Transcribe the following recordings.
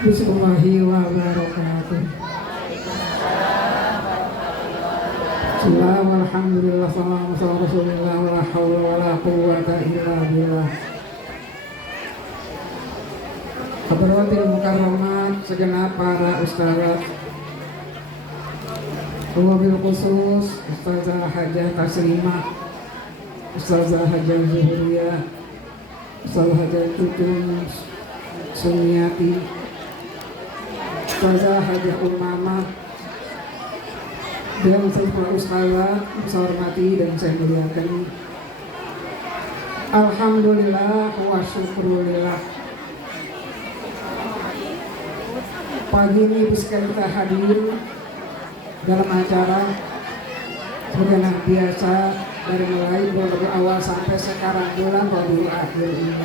Bismillahirrahmanirrahim wa barakatuh. Bismillah walhamdulillah sallallahu alaihi rasulillah wa la hawla wa la quwwata illa billah. Hadratil mukarramat, segenap para ustazah, wabil khusus Ustazah Hajah Taslimah, Ustazah Hajah Zuhuriyah, Ustazah Hajah Tutun Sumiati, Ustazah Hajah Umamah, dan semua ustazah saya hormati dan saya muliakan. Alhamdulillah wa syukrulillah. Pagi ini bisa kita hadir dalam acara sebenarnya biasa dari mulai bulan awal sampai sekarang bulan Rabiul Akhir ini.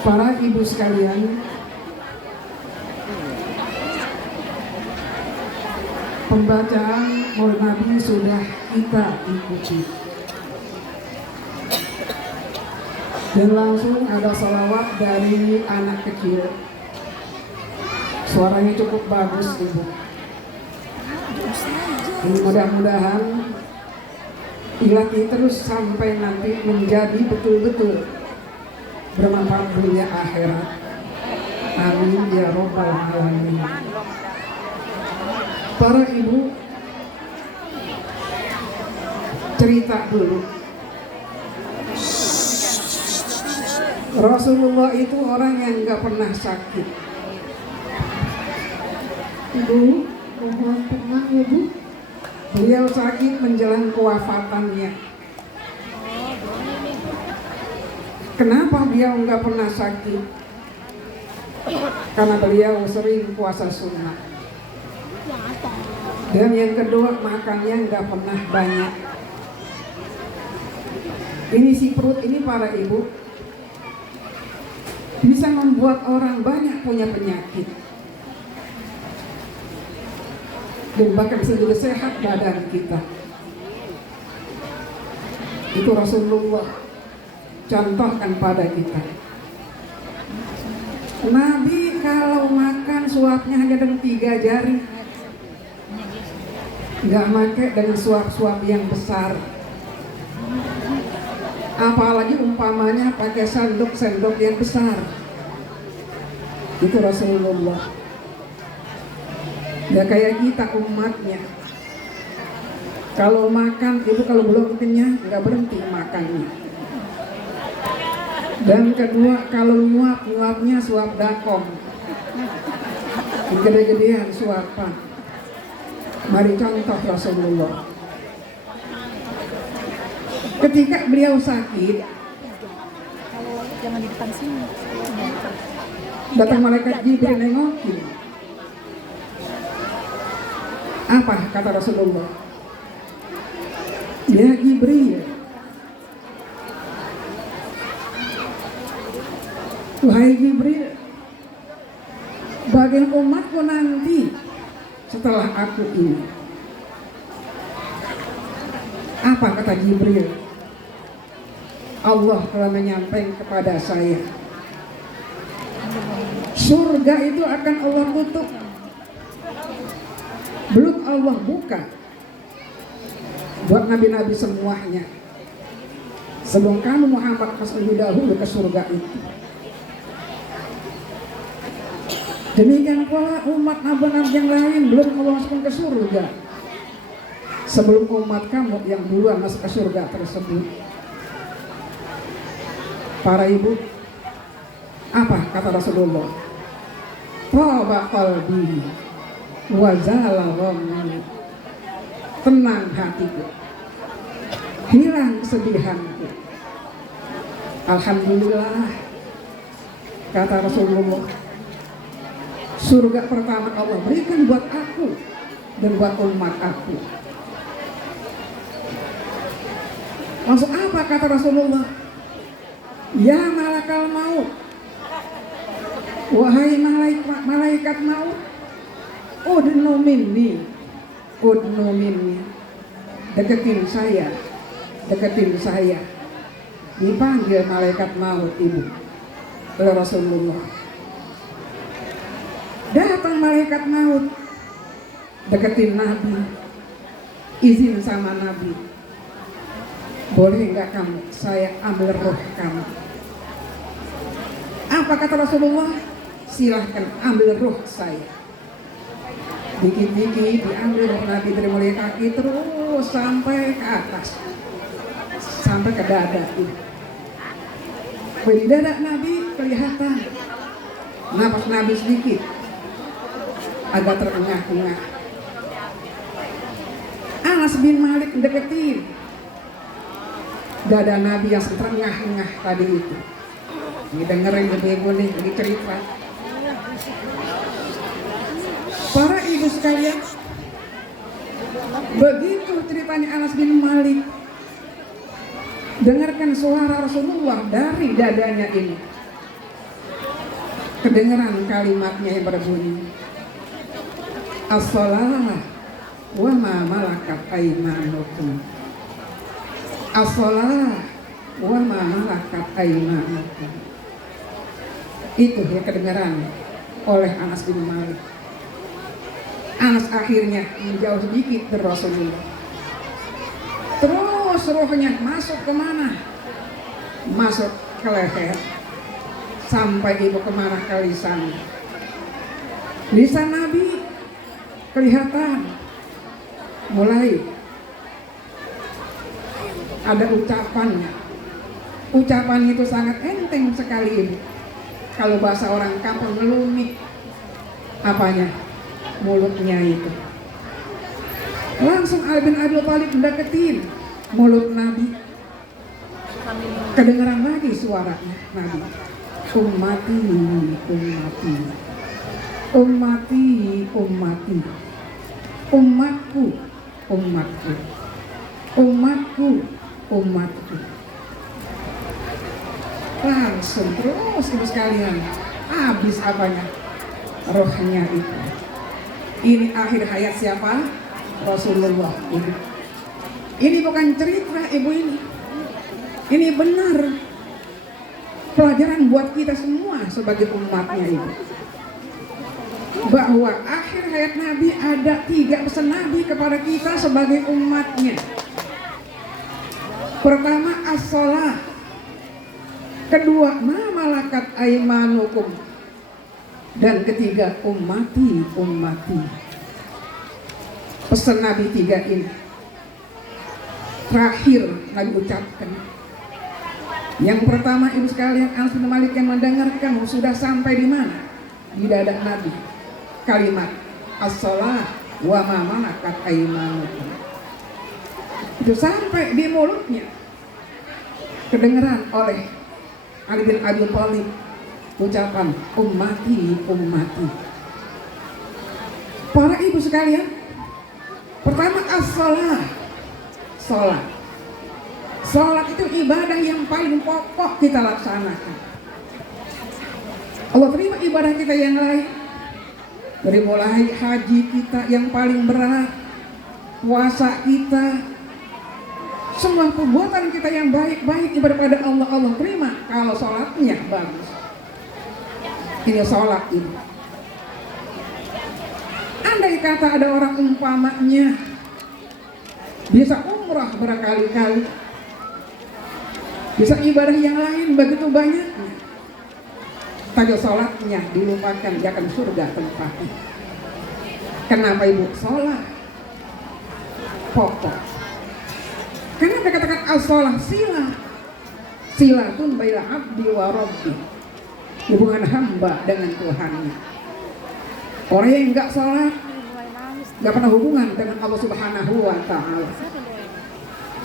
Para ibu sekalian, pembacaan Maulid Nabi sudah kita ikuti, dan langsung ada salawat dari anak kecil. Suaranya cukup bagus, ibu. Mudah-mudahan dilatih terus sampai nanti menjadi betul-betul bermanfaat dunia akhirat. Amin ya robbal alamin. Para ibu, cerita dulu. Rasulullah itu orang yang nggak pernah sakit. Ibu, mohon tenang ya Bu. Beliau sakit menjelang kewafatannya. Kenapa beliau nggak pernah sakit? Karena beliau sering puasa sunnah. Dan yang kedua, makannya nggak pernah banyak. Ini si perut ini para ibu bisa membuat orang banyak punya penyakit, dan bahkan bisa juga sehat badan kita. Itu Rasulullah contohkan pada kita. Nabi kalau makan suapnya hanya dengan 3 jari, nggak pakai dengan suap-suap yang besar. Apalagi umpamanya pakai sendok-sendok yang besar. Itu Rasulullah. Ya kayak kita umatnya. Kalau makan, ibu kalau belum kenyang nggak berhenti makannya. Dan kedua, kalau nyuapnya suap dakom, gede-gedean suapan. Mari contoh Rasulullah. Ketika beliau sakit, datang malaikat Jibril nengokin. Apa kata Rasulullah? Ya Jibril, wahai Jibril, bagian umatku nanti setelah aku ini. Apa kata Jibril? Allah telah menyampaikan kepada saya, surga itu akan Allah tutup, belum Allah buka buat nabi-nabi semuanya. Sebelum kamu Muhammad masuk lebih dahulu ke surga itu. Demikian pula umat nabi-nabi yang lain belum Allah masukkan ke surga sebelum umat kamu yang duluan masuk ke surga tersebut. Para ibu, apa kata Rasulullah? Taba qalbi wa zala ghammi. Tenang hatiku, hilang kesedihanku. Alhamdulillah, kata Rasulullah, surga pertama Allah berikan buat aku dan buat umat aku. Maksud apa kata Rasulullah? Ya malakal maut, wahai malaikat maut, udnu minni, deketin saya. Dipanggil malaikat maut ibu oleh Rasulullah. Datang malaikat maut, deketin Nabi, izin sama Nabi, boleh nggak kamu, saya ambil roh kamu. Apa kata Rasulullah? Silahkan ambil roh saya. Dikit-dikit diambil roh Nabi dari mulai kaki terus sampai ke atas, sampai ke dada. Di dada Nabi kelihatan napas Nabi sedikit agak terengah-engah. Anas bin Malik deketin dada Nabi yang terengah-engah tadi itu. Ini dengerin ibu-ibu nih lagi cerita. Para ibu sekalian, begitu ceritanya Anas bin Malik, dengarkan suara Rasulullah dari dadanya ini. Kedengaran kalimatnya yang berbunyi, as-shalah wa ma malakat aymanukum. As-shalah wa ma malakat aymanukum. Itu ya kedengaran oleh Anas bin Malik. Anas akhirnya menjauh sedikit dari Rasulullah. Terus rohnya masuk kemana? Masuk ke leher. Sampai ibu kemana ke lisan. Lisan Nabi kelihatan mulai ada ucapannya. Ucapan itu sangat enteng sekali ini. Kalau bahasa orang kampung ngelumit apanya? Mulutnya itu. Langsung Ali bin Abi Thalib mendeketin mulut Nabi. Kedengaran lagi suaranya Nabi. Ummati, ummati, ummati, ummati, umatku, umatku, umatku, umatku. Langsung terus ibu sekalian, habis apanya? Rohnya itu. Ini akhir hayat siapa? Rasulullah. Ini bukan cerita ibu ini. Ini benar pelajaran buat kita semua sebagai umatnya ibu. Bahwa akhir hayat Nabi ada 3 pesan Nabi kepada kita sebagai umatnya. Pertama, as-shalah. Kedua, ma malakat aymanukum. Dan ketiga, ummati, ummati. Pesan Nabi 3 ini terakhir Nabi ucapkan. Yang pertama ibu sekalian, Anas bin Malik yang mendengarkan sudah sampai di mana? Di dada Nabi. Kalimat as-shalah wa ma malakat aymanukum. Itu sampai di mulutnya. Kedengaran oleh Ali bin Abi Thalib ucapan ummati, ummati. Para ibu sekalian, pertama as-shalah. Salat. Salat itu ibadah yang paling pokok kita laksanakan. Allah terima ibadah kita yang lain. Dari mulai haji kita yang paling berat, puasa kita, semua perbuatan kita yang baik-baik ibadah pada Allah, Allah terima kalau salatnya bagus. Ini salat ini. Andai kata ada orang umpamanya bisa umrah berkali-kali, bisa ibadah yang lain begitu banyaknya, tapi sholatnya dilupakan, dia akan surga tempatnya. Kenapa ibu? Sholat pokok. Kenapa dikatakan as-sholah? Sila. Silatun baina abdi wa rabbi. Hubungan hamba dengan Tuhannya. Orang yang enggak sholat gak pernah hubungan dengan Allah Subhanahu wa Ta'ala.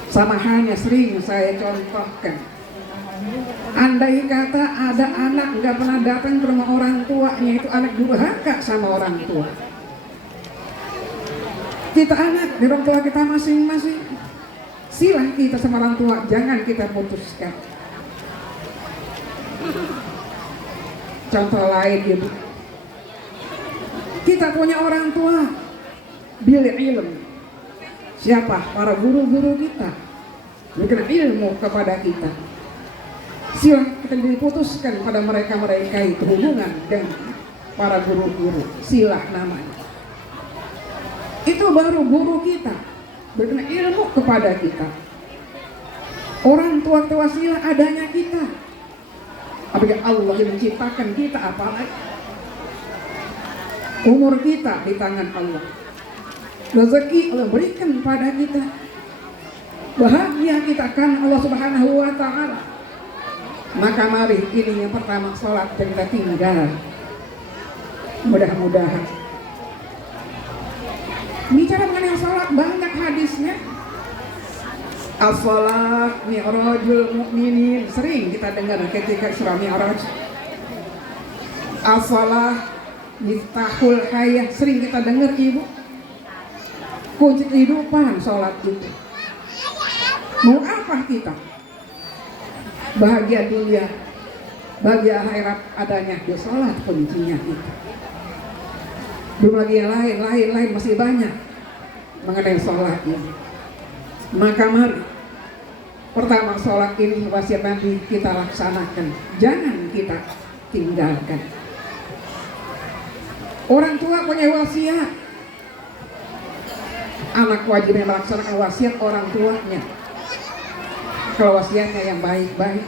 Sama halnya sering saya contohkan, andai kata ada anak gak pernah datang ke rumah orang tuanya, itu anak durhaka sama orang tua. Kita anak di orang tua kita masing-masing, silah kita sama orang tua, jangan kita putuskan. Contoh lain ibu, kita punya orang tua bil ilm. Siapa? Para guru-guru kita memberikan ilmu kepada kita. Silah kita diputuskan pada mereka-mereka itu hubungan dengan para guru-guru silah namanya. Itu baru guru kita, berikan ilmu kepada kita. Orang tua-tua silah adanya kita. Apabila Allah yang menciptakan kita, apalagi umur kita di tangan Allah, rezeki Allah berikan pada kita, bahagia kita kan Allah Subhanahu wa Ta'ala. Maka mari, ini yang pertama, sholat yang kita tinggal. Mudah-mudahan bicara mengenai sholat banyak hadisnya. As-sholat mi'rajul mu'minin, sering kita dengar ketika Isra Mi'raj. As-sholat miftahul hayah, sering kita dengar ibu. Kunci kehidupan sholat itu. Mau apa kita? Bahagia dunia, bahagia akhirat adanya di sholat kuncinya kita. Belum lagi yang lain masih banyak mengenai sholat ini. Maka mari, pertama sholat ini wasiat Nabi kita laksanakan, jangan kita tinggalkan. Orang tua punya wasiat, anak wajibnya melaksanakan wasiat orang tuanya. Kalau wasiatnya yang baik-baik.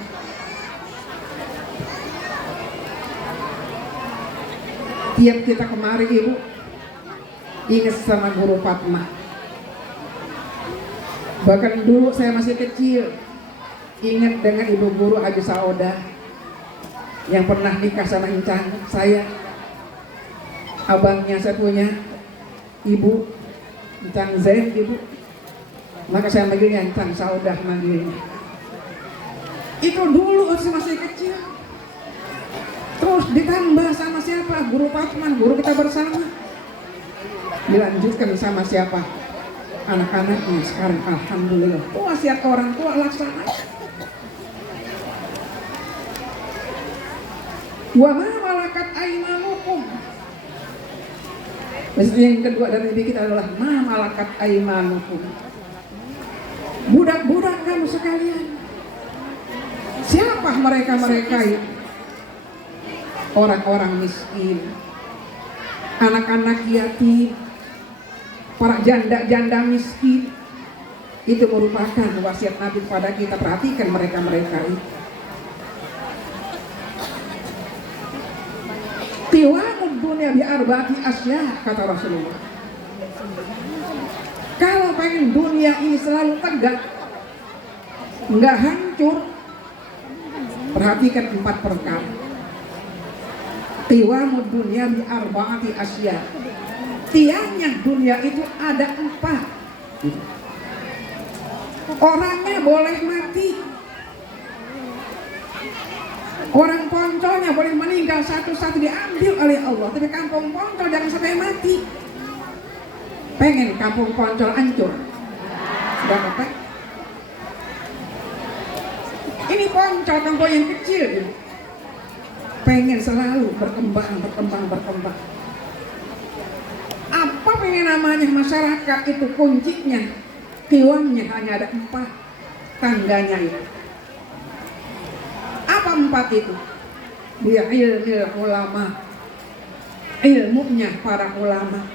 Tiap kita kemari ibu, ingat sama guru Fatmah. Bahkan dulu saya masih kecil, ingat dengan ibu guru Haji Saudah yang pernah nikah sama Encang saya. Abangnya saya punya ibu Encang Zain ibu, maka saya manggilnya Encang Saudah manggilnya. Itu dulu waktu masih kecil. Terus ditambah sama siapa? Guru Fatman, guru kita bersama. Dilanjutkan sama siapa? Anak-anaknya sekarang alhamdulillah. Wasiat orang tua laksanakan. Wa ma malakat aymanukum. Yang kedua dari Nabi kita adalah ma malakat aymanukum. Budak-budak kamu sekalian. Siapa mereka-mereka itu? Orang-orang miskin, anak-anak yatim, para janda-janda miskin. Itu merupakan wasiat Nabi kepada kita. Perhatikan mereka-mereka itu. Qiwamud dunya bi arba'ati asya, kata Rasulullah. Kalau pengen dunia ini selalu tegak, nggak hancur, perhatikan 4 perkara. Qiwamud dunya bi arba'ati asya. Tiangnya dunia itu ada 4. Orangnya boleh mati, orang poncolnya boleh meninggal satu-satu diambil oleh Allah, tapi kampung poncol jangan sampai mati. Pengen kampung poncol hancur? Sudah apa? Ini poncol kampung yang kecil, pengen selalu berkembang. Apa pengen namanya masyarakat itu kuncinya, kiwamnya hanya ada 4 tangganya itu. Apa 4 itu? Dia ilmu ulama, ilmunya para ulama,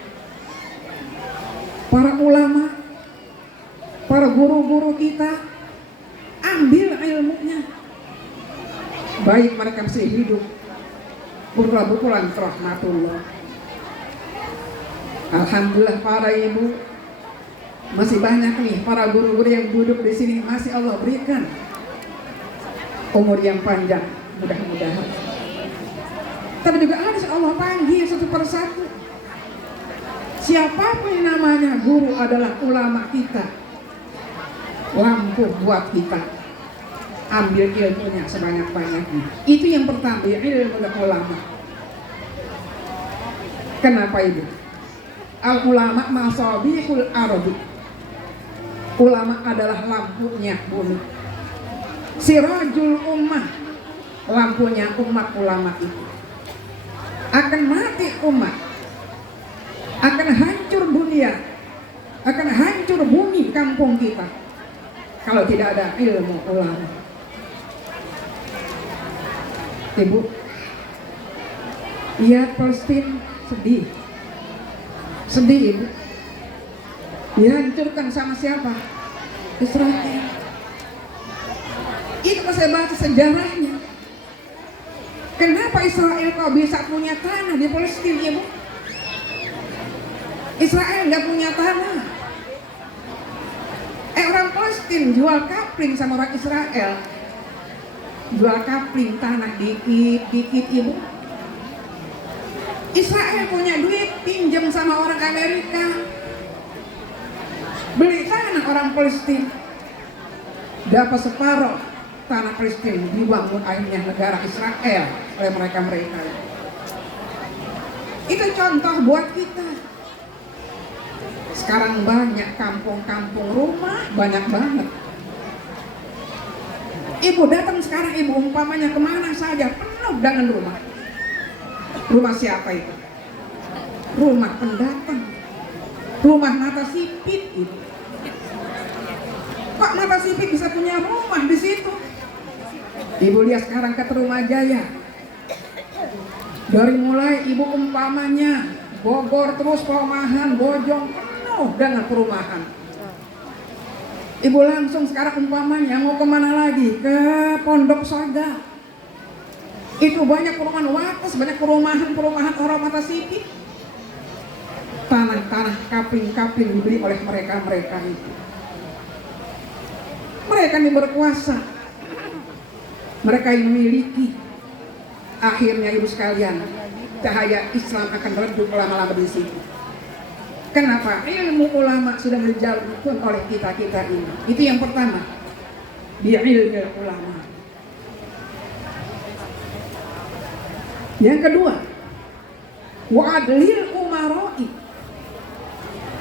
para guru-guru kita, ambil ilmunya. Baik mereka masih hidup, berlabuh-bulan rahmatullah. Alhamdulillah para ibu, masih banyak nih para guru-guru yang duduk di sini, masih Allah berikan umur yang panjang, mudah-mudahan. Tapi juga harus Allah panggil satu persatu. Siapapun yang namanya guru adalah ulama kita, lampu buat kita. Ambil ilmunya sebanyak-banyaknya. Itu yang pertama, ilmu ulama. Kenapa ibu? Al-ulama masabihul ardi. Ulama adalah lampunya bumi. Sirajul ummah, lampunya umat ulama itu. Akan mati umat, akan hancur dunia, akan hancur bumi kampung kita kalau tidak ada ilmu ulama. Ibu, Lihat Palestina sedih, sedih ibu. Dihancurkan sama siapa? Israel. Itu saya baca sejarahnya. Kenapa Israel kok bisa punya tanah di Palestina ibu? Israel nggak punya tanah. Orang Palestina jual kapling sama orang Israel. Jual kapling tanah dikit ibu. Israel punya duit pinjam sama orang Amerika. Beli tanah orang Palestina. Dapat separuh tanah Palestina dibangun akhirnya negara Israel oleh mereka. Itu contoh buat kita. Sekarang banyak kampung-kampung rumah, banyak banget. Ibu datang sekarang, ibu umpamanya kemana saja penuh dengan rumah. Rumah siapa itu? Rumah pendatang. Rumah mata sipit itu. Kok mata sipit bisa punya rumah di situ? Ibu lihat sekarang ke Rumah Jaya. Dari mulai ibu umpamanya Bogor terus Perumahan, Bojong penuh dengan perumahan. Ibu langsung sekarang umpamanya mau kemana lagi? Ke Pondok Soga. Itu banyak perumahan wates, banyak perumahan orang mata sipit. Tanah-tanah kapling-kapling dibeli oleh mereka itu. Mereka yang berkuasa, mereka yang memiliki. Akhirnya ibu sekalian, cahaya Islam akan redup lama-lama di sini. Kenapa? Ilmu ulama sudah dijalurkan oleh kita ini. Itu yang pertama. Dia ilmu ulama. Yang kedua, wa adlil umaroi.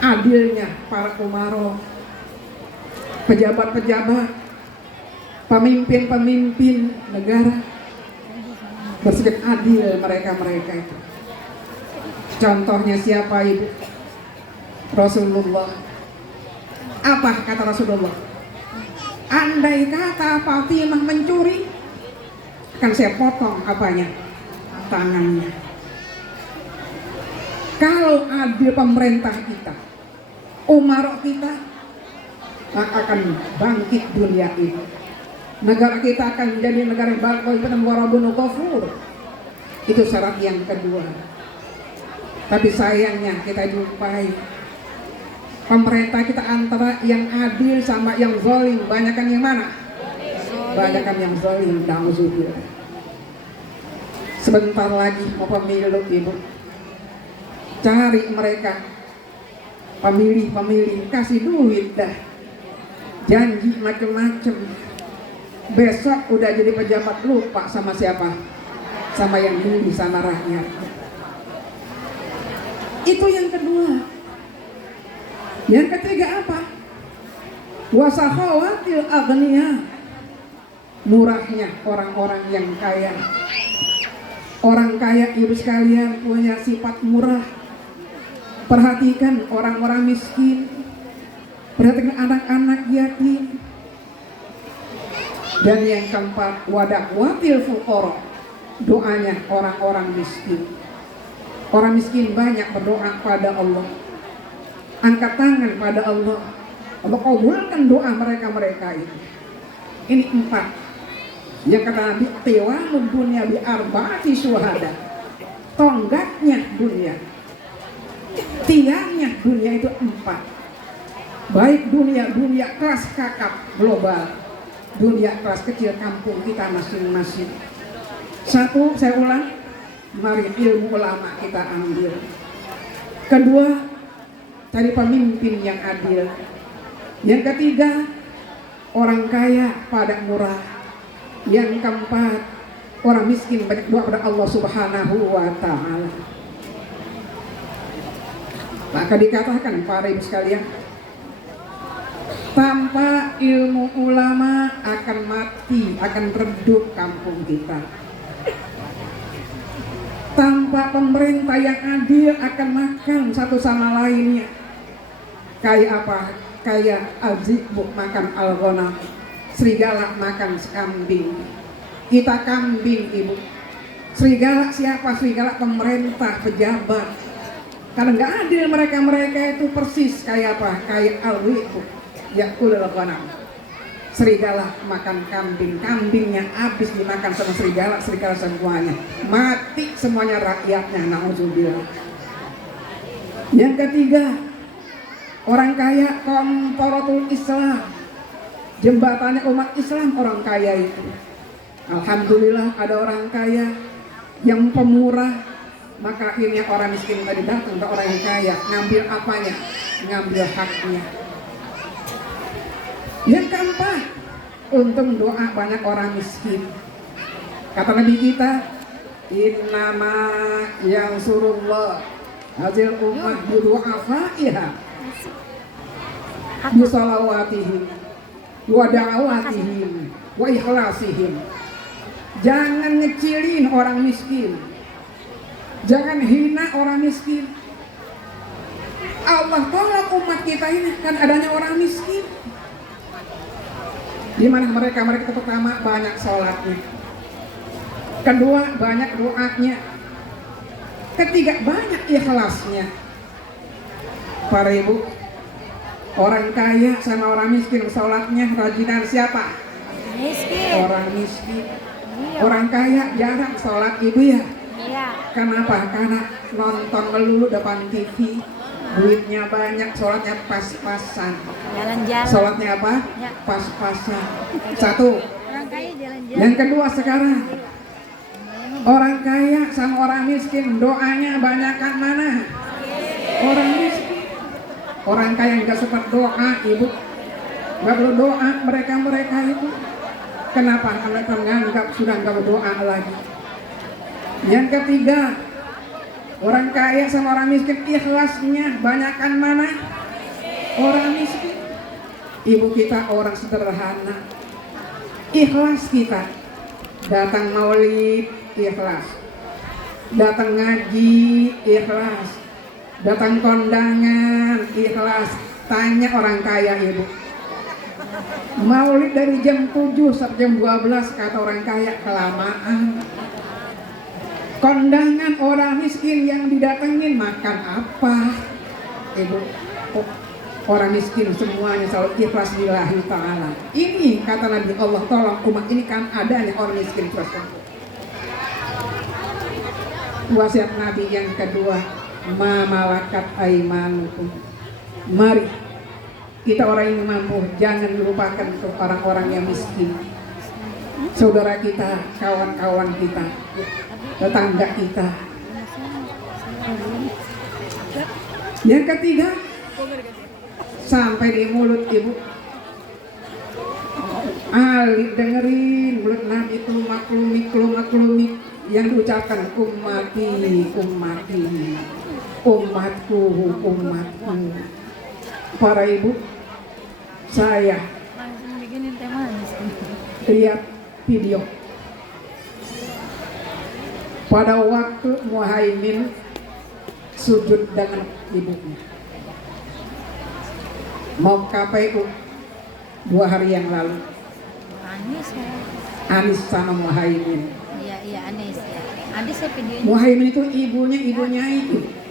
Adilnya para umaro, pejabat-pejabat, pemimpin-pemimpin negara, bersikap adil mereka itu. Contohnya siapa ibu? Rasulullah. Apa kata Rasulullah? Andai kata Fatimah mencuri, akan saya potong apanya? Tangannya. Kalau adil pemerintah kita, umarok kita, akan bangkit dunia ini. Negara kita akan menjadi negara yang warabun kafur. Itu syarat yang kedua. Tapi sayangnya kita jumpai pemerintah kita antara yang adil sama yang zalim. Banyakan yang mana? Banyakan yang zalim. Nauzubillah. Sebentar lagi mau pemilu ibu. Cari mereka pemilih kasih duit dah. Janji macam-macam. Besok udah jadi pejabat lupa sama siapa? Sama yang dulu, sama rakyat. Itu yang kedua. Yang ketiga apa? Wasakhawatil aghniya. Murahnya orang-orang yang kaya. Orang kaya ibu sekalian punya sifat murah. Perhatikan orang-orang miskin. Perhatikan anak-anak yatim. Dan yang keempat, wada'watil fuqara. Doanya orang-orang miskin. Orang miskin banyak berdoa pada Allah. Angkat tangan pada Allah. Allah kabulkan doa mereka itu. Ini 4. Yang kata Nabi, tiwamud dunya bi arba'ati syuhada. Tonggaknya dunia, tiangnya dunia itu 4. Baik dunia kelas kakap global, dunia kelas kecil kampung kita masing-masing. 1, saya ulang, mari ilmu ulama kita ambil. Kedua, cari pemimpin yang adil. Yang ketiga, orang kaya pada murah. Yang keempat, orang miskin banyak doa kepada Allah Subhanahu wa ta'ala. Maka dikatakan para ibu sekalian, tanpa ilmu ulama akan mati, akan redup kampung kita. Tanpa pemerintah yang adil akan makan satu sama lainnya. Kayak apa? Kayak al-zibu makan al-ghanam. Serigala makan kambing. Kita kambing ibu. Serigala siapa? Serigala pemerintah, pejabat. Karena nggak adil mereka itu persis kayak apa? Kayak alwi itu, yakulul ghanam. Serigala makan kambing, kambingnya habis dimakan sama serigala, serigala semuanya mati semuanya rakyatnya. Nauzubillah. Yang ketiga, orang kaya komparatul Islam, jembatannya umat Islam orang kaya itu. Alhamdulillah ada orang kaya yang pemurah, maka akhirnya orang miskin tadi datang ke orang yang kaya, ngambil apanya? Ngambil haknya. Yang keempat, untung doa banyak orang miskin. Kata Nabi kita, innama yansurullah hazil ummah bidu'afaiha bisalawatihim wa da'awatihim wa ikhlasihim. Jangan ngecilin orang miskin, jangan hina orang miskin. Allah tolong umat kita ini kan adanya orang miskin. Di mana mereka pertama banyak sholatnya, kedua banyak doanya, ketiga banyak ikhlasnya. Para ibu, orang kaya sama orang miskin sholatnya rajinan siapa? Miskin. Orang miskin. Iya. Orang kaya jarang sholat ibu ya. Iya. Kenapa? Karena nonton melulu depan TV, duitnya banyak, sholatnya pas-pasan. Jalan-jalan. Sholatnya apa? Ya. Pas-pasan. Satu. Orang kaya jalan-jalan. Yang kedua sekarang, orang kaya sama orang miskin doanya banyakan mana? Orang miskin. Orang kaya nggak sempat doa ibu, nggak perlu doa mereka itu. Kenapa? Mereka menganggap sudah nggak berdoa lagi. Yang ketiga, orang kaya sama orang miskin ikhlasnya banyakan mana? Orang miskin. Ibu kita orang sederhana, ikhlas kita. Datang maulid ikhlas, datang ngaji ikhlas, datang kondangan ikhlas. Tanya orang kaya ibu, maulid dari jam 7 sampai jam 12 kata orang kaya kelamaan. Kondangan orang miskin yang didatengin makan apa? Ibu, orang miskin semuanya selalu ikhlas lillahi ta'ala. Ini kata Nabi, Allah tolong umat ini kan adanya orang miskin terus. Wasiat Nabi yang kedua, ma malakat aimanukum. Mari kita orang yang mampu jangan lupakan untuk orang-orang yang miskin, saudara kita, kawan-kawan kita, tetangga kita. Yang ketiga, sampai di mulut ibu, Ali dengerin mulut Nabi itu maklumi yang diucapkan ummati, umatku. Para ibu, saya lihat video pada waktu Muhaimin sujud dengan ibunya mau KPU 2 hari yang lalu. Anies sama Muhaimin. Iya Anies ya. Anies ya videonya. Muhaimin itu ibunya itu.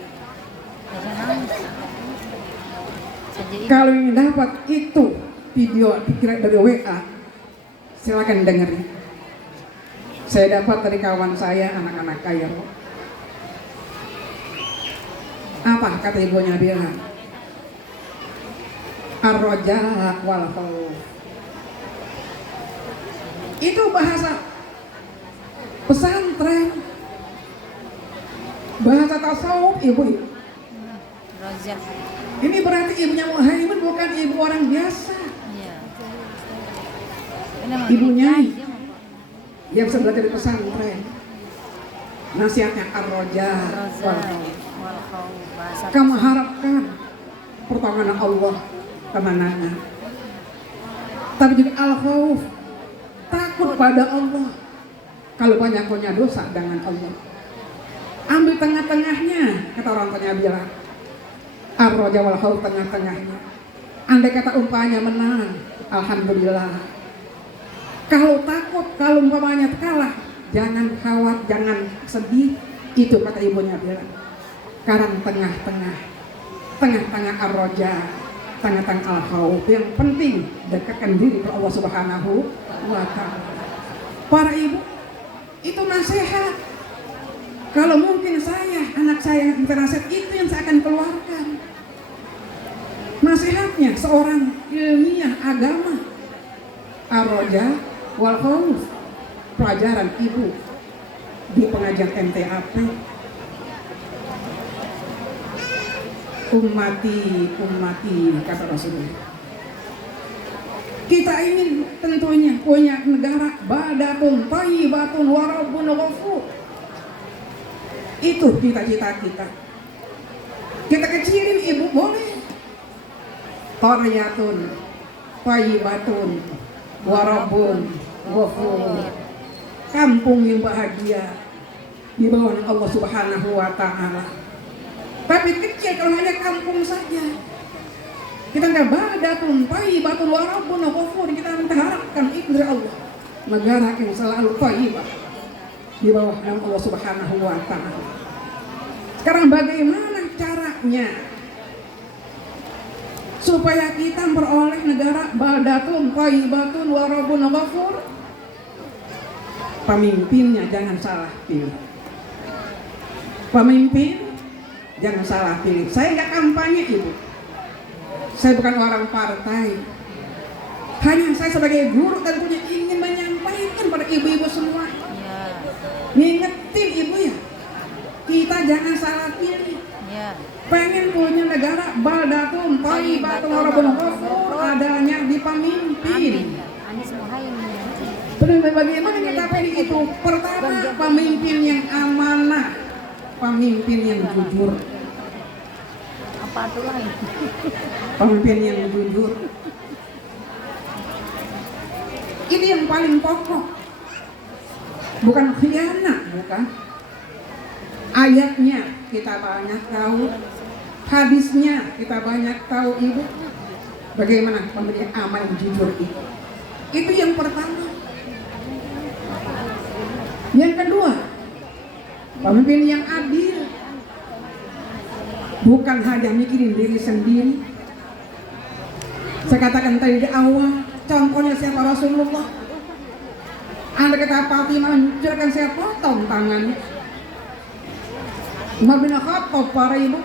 Kalau ingin dapat itu video pikiran dari WA, silakan dengerin. Saya dapat dari kawan saya anak-anak kaya. Apa kata ibunya bilang? Ar-raja wal khauf. Itu bahasa pesantren, bahasa tasawuf ibu. Roja. Ini berarti ibunya Muhaimin bukan ibu orang biasa. Iya. Ibunya yang bisa belajar di pesantren. Nasihatnya ar-raja wal khauf. Kamu harapkan pertolongan Allah, kemenangan. Tapi juga al-khauf, takut pada Allah. Kalau banyak punya dosa dengan Allah, ambil tengah-tengahnya, kata orang tuanya bilang. Ar-raja wal khauf, tengah-tengahnya. Andai kata umpamanya menang, alhamdulillah. Kalau takut, kalau umpamanya kalah, jangan khawatir, jangan sedih. Itu kata ibunya bilang. Sekarang tengah-tengah ar-roja, tengah-tengah al-khawf. Yang penting dekatkan diri ke Allah Subhanahu wa Ta'ala. Para ibu, itu nasihat. Kalau mungkin saya, anak saya yang minta nasihat, itu yang saya akan keluarkan. Nasihatnya seorang ilmiah agama. Ar-roja wal khawf. Pelajaran ibu di pengajian MTAP. Ummati kata Rasulullah. Kita ingin tentunya punya negara badatun thayyibatun wa rabbun ghafur. Itu cita-cita kita. Kita kecilin ibu boleh. Qaryatun thayyibatun wa rabbun ghafur. Kampung yang bahagia di bawah Allah Subhanahu wa Ta'ala. Tapi kecil kalau hanya kampung saja. Kita nggak badatun thayyibatun wa rabbun ghafur. Kita mengharapkan itu dari Allah. Negara yang selalu thayyibah di bawah nama Allah Subhanahu wa Ta'ala. Sekarang bagaimana caranya supaya kita memperoleh negara baldatun thayyibatun wa rabbun ghafur? Pemimpinnya jangan salah pilih. Pemimpin jangan salah pilih. Saya nggak kampanye ibu. Saya bukan orang partai. Hanya saya sebagai guru tentunya ingin menyampaikan pada ibu-ibu semua. Ngingetin ibu ya. Kita jangan salah pilih. Pengen punya negara baldatun thayyibatun wa rabbun ghafur, adanya di pemimpin. Bagaimana kita pilih itu? Pertama, pemimpin yang amanah, pemimpin yang jujur. Apa tuh lagi? Pemimpin yang jujur. Ini yang paling pokok. Bukan khianat, bukan. Ayatnya kita banyak tahu, hadisnya kita banyak tahu ibu. Bagaimana pemimpin aman yang jujur itu? Itu yang pertama. Yang kedua, pemimpin yang adil. Bukan hanya mikirin diri sendiri. Saya katakan tadi di awal, contohnya siapa? Rasulullah. Anda kata Fatimah mencurahkan, saya potong tangannya. Umar bin Khattab, para ibu.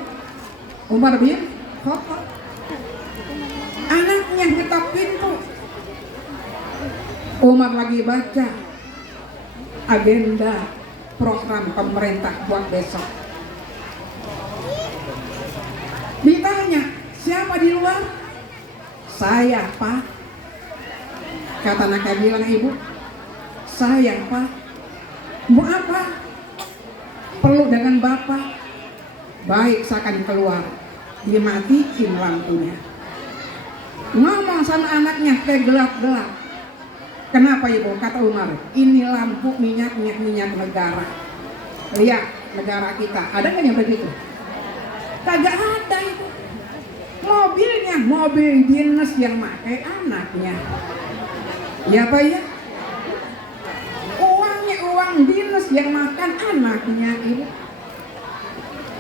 Umar bin Khattab. Anaknya ketok pintu. Umar lagi baca agenda program pemerintah buat besok. Ditanya, siapa di luar? Saya, Pak. Kata anaknya bilang, ibu, saya, Pak. Mau apa? Perlu dengan bapak. Baik, saya akan keluar. Dimatiin lampunya. Ngomong sama anaknya kayak gelap-gelap. Kenapa ibu? Kata Umar, ini lampu minyak negara. Lihat negara kita, ada nggak yang begitu? Kagak ada itu. Mobilnya, mobil dinas yang pakai anaknya. Ya Pak ya? Uangnya uang dinas yang makan anaknya ibu.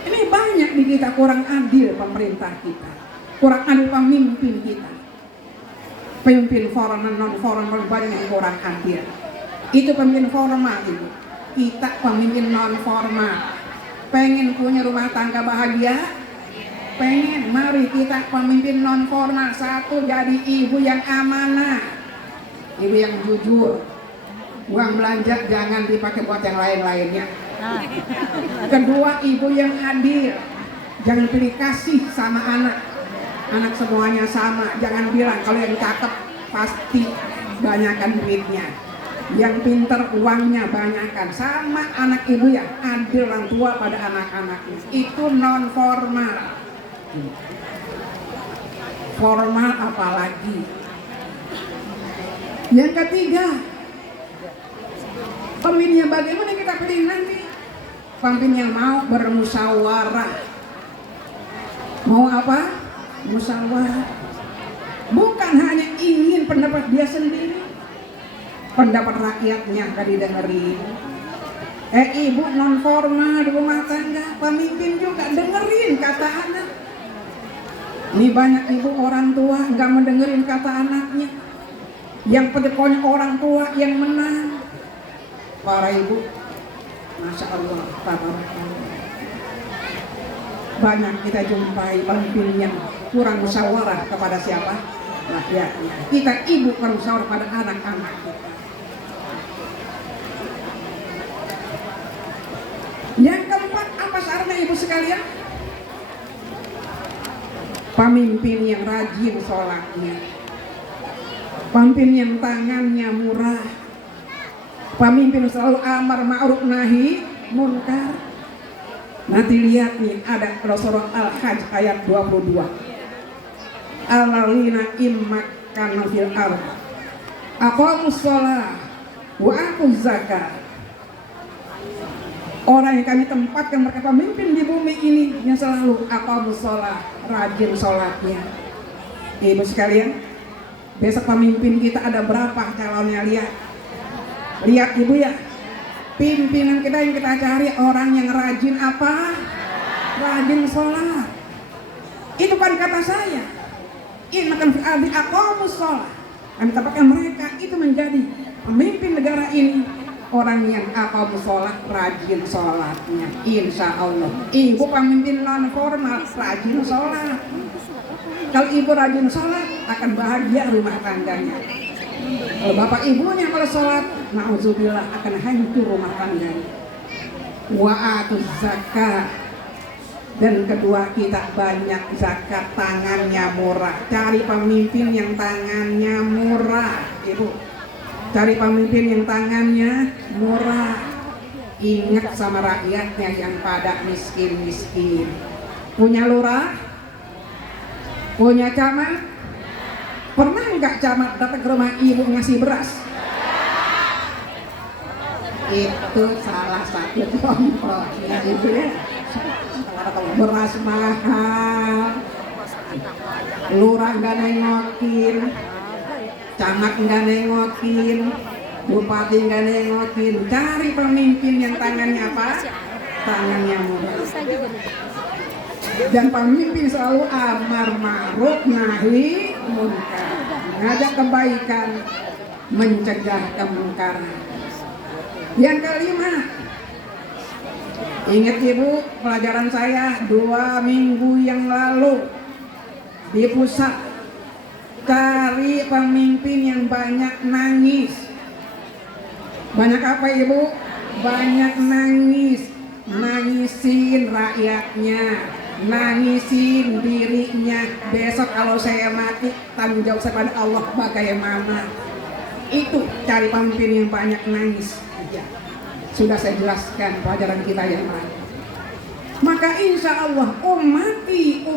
Ini banyak di kita kurang adil pemerintah kita. Kurang adil pemimpin kita. Pemimpin formal, non formal banyak yang kurang adil. Itu pemimpin formal ibu. Kita pemimpin non formal. Pengen punya rumah tangga bahagia? Pengen. Mari kita pemimpin non formal. Satu, jadi ibu yang amanah, ibu yang jujur. Uang belanja jangan dipakai buat yang lain-lainnya. Kedua, ibu yang adil. Jangan pilih kasih sama anak. Anak semuanya sama. Jangan bilang kalau yang cakep pasti banyakan duitnya. Yang pinter uangnya banyakan. Sama anak ibu ya, adil orang tua pada anak-anaknya. Itu non formal. Formal apalagi. Yang ketiga, pemimpinnya bagaimana kita pilih nanti? Pemimpin yang mau bermusyawarah. Mau apa? Musyawarah. Bukan hanya ingin pendapat dia sendiri. Pendapat rakyatnya gak didengerin. Ibu non formal di rumah tangga, pemimpin juga dengerin kata anak. Ini banyak ibu orang tua nggak mendengerin kata anaknya. Yang pokoknya orang tua yang menang. Para ibu, masya Allah, tabarakallah. Banyak kita jumpai pemimpin yang kurang musyawarah kepada siapa? Rakyatnya. Kita ibu kurang musyawarah pada anak-anak kita. Yang keempat, apa syaratnya ibu sekalian? Pemimpin yang rajin sholatnya, pemimpin yang tangannya murah, pemimpin selalu amar ma'ruf nahi munkar. Nanti lihat nih, ada surah Al-Hajj ayat 22. Alladzina immakkanu fil ardh aqamus shalah wa atuz zakah. Orang yang kami tempatkan mereka pemimpin di bumi ini yang selalu aqamus shalah, rajin sholatnya. Ibu sekalian, besok pemimpin kita ada berapa calonnya? Lihat ibu ya, pimpinan kita yang kita cari orang yang rajin apa? Rajin sholat. Itu kan kata saya. Innakan fi ardi aqamus shalah. Kami tempatkan mereka itu menjadi pemimpin negara ini. Orang yang aqamus shalah, rajin sholatnya. Insya Allah. Ibu pemimpin non formal, rajin sholat. Kalau ibu rajin sholat, akan bahagia rumah tangganya. Kalau bapak ibunya kalau sholat, na'udzubillah, akan hancur rumah tangganya. Wa atuz zakah. Dan kedua, kita banyak zakat, tangannya murah. Cari pemimpin yang tangannya murah, ibu. Cari pemimpin yang tangannya murah. Ingat sama rakyatnya yang pada miskin-miskin. Punya lurah? Punya camat? Pernah nggak camat datang ke rumah ibu ngasih beras? Itu salah satu contohnya ibu ya. Beras mahal, lurah nggak nengokin, camat nggak nengokin, bupati nggak nengokin. Cari pemimpin yang tangannya apa? Tangannya murah. Dan pemimpin selalu amar ma'ruf nahi munkar, mengajak kebaikan, mencegah kemungkaran. Yang kelima, ingat ibu, pelajaran saya 2 minggu yang lalu di pusat. Cari pemimpin yang banyak nangis. Banyak apa ibu? Banyak nangis. Nangisin rakyatnya, nangisin dirinya. Besok kalau saya mati, tanggung jawab saya pada Allah bagaimana. Itu cari pemimpin yang banyak nangis. Sudah saya jelaskan pelajaran kita yang lain. Maka insya Allah ummati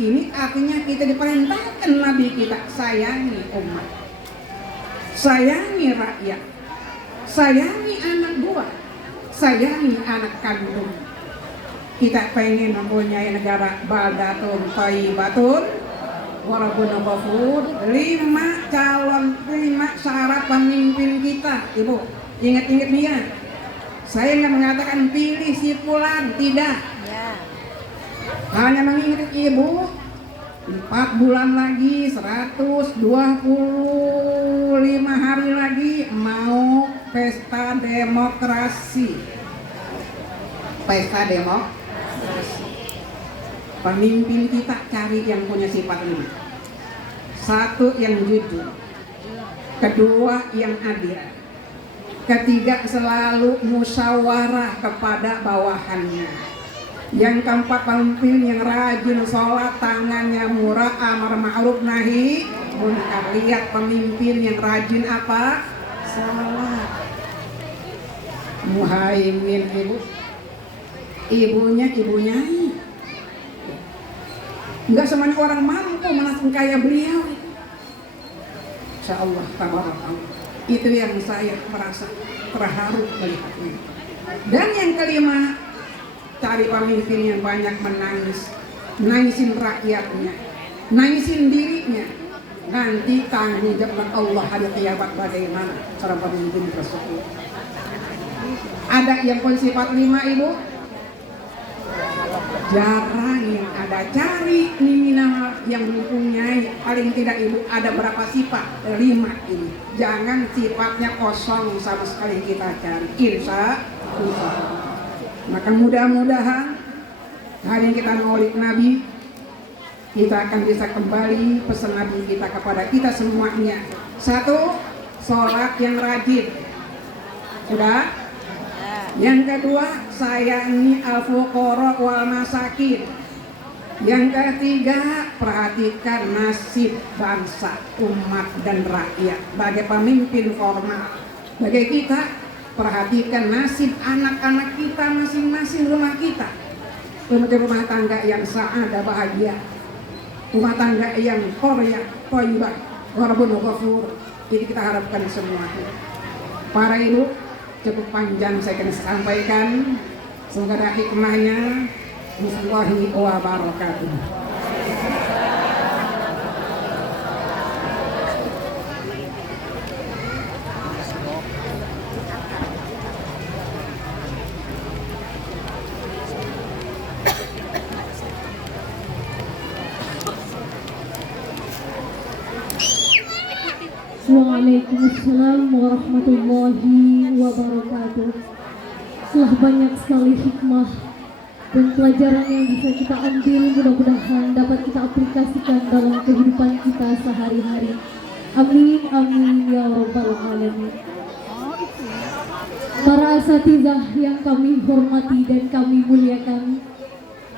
ini artinya kita diperintahkan Nabi kita sayangi umat, sayangi rakyat, sayangi anak buah, sayangi anak kandung. Kita pengen mempunyai negara baldatun thayyibatun wa rabbun ghafur. 5 syarat pemimpin kita, ibu. Ingat-ingat nih ya. Saya nggak mengatakan pilih si fulan, tidak. Ya. Hanya mengingat ibu, 4 bulan lagi, 125 hari lagi mau pesta demokrasi. Pesta demokrasi. Pemimpin kita cari yang punya sifat ini. 1, yang jujur. 2, yang adil. 3, selalu musyawarah kepada bawahannya. Yang 4, pemimpin yang rajin sholat, tangannya murah, amar ma'ruf nahi munkar. Lihat pemimpin yang rajin apa? Sholat. Muhaimin ibu, ibunya ibu Nyai. Enggak semuanya orang mampu langsung kayak beliau. Insya Allah, tabarakallah. Itu yang saya merasa terharu melihatnya. Dan yang kelima, cari pemimpin yang banyak menangis, nangisin rakyatnya, nangisin dirinya. Nanti tanggung jawab Allah hari kiamat bagaimana cara pemimpin tersebut. Ada yang punya sifat 5 Ibu? Jarang yang ada. Cari minimal yang mempunyai paling tidak Ibu ada berapa sifat? 5 ini. Jangan sifatnya kosong sama sekali yang kita cari. Insya Allah. Maka mudah-mudahan hari ini kita maulid Nabi, kita akan bisa kembali pesan Nabi kita kepada kita semuanya. 1, sholat yang rajin. Sudah? Yang kedua, sayangi al-fuqara wal masakin. Yang ketiga, perhatikan nasib bangsa, umat dan rakyat. Sebagai pemimpin formal, bagi kita, perhatikan nasib anak-anak kita masing-masing rumah kita. Rumah tangga yang sa'adah, bahagia. Rumah tangga yang qoriyah, thayyibah, warabbun ghafur. Ini kita harapkan semua. Para ibu, cukup panjang saya akan sampaikan. Semoga ada hikmahnya. Bismillahirrahmanirrahim wa barakatuh. Waalaikumsalam warahmatullahi wabarakatuh. Setelah banyak sekali hikmah dan pelajaran yang bisa kita ambil, mudah-mudahan dapat kita aplikasikan dalam kehidupan kita sehari-hari. Amin, amin, ya rabbal alamin. Para asatizah yang kami hormati dan kami muliakan,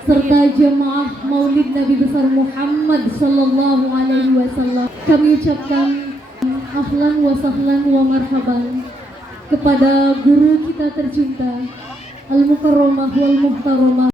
serta jemaah Maulid Nabi besar Muhammad sallallahu alaihi wasallam, kami ucapkan ahlan wa sahlan wa marhaban kepada guru kita tercinta Al-Mukarramah wal Muhtaramah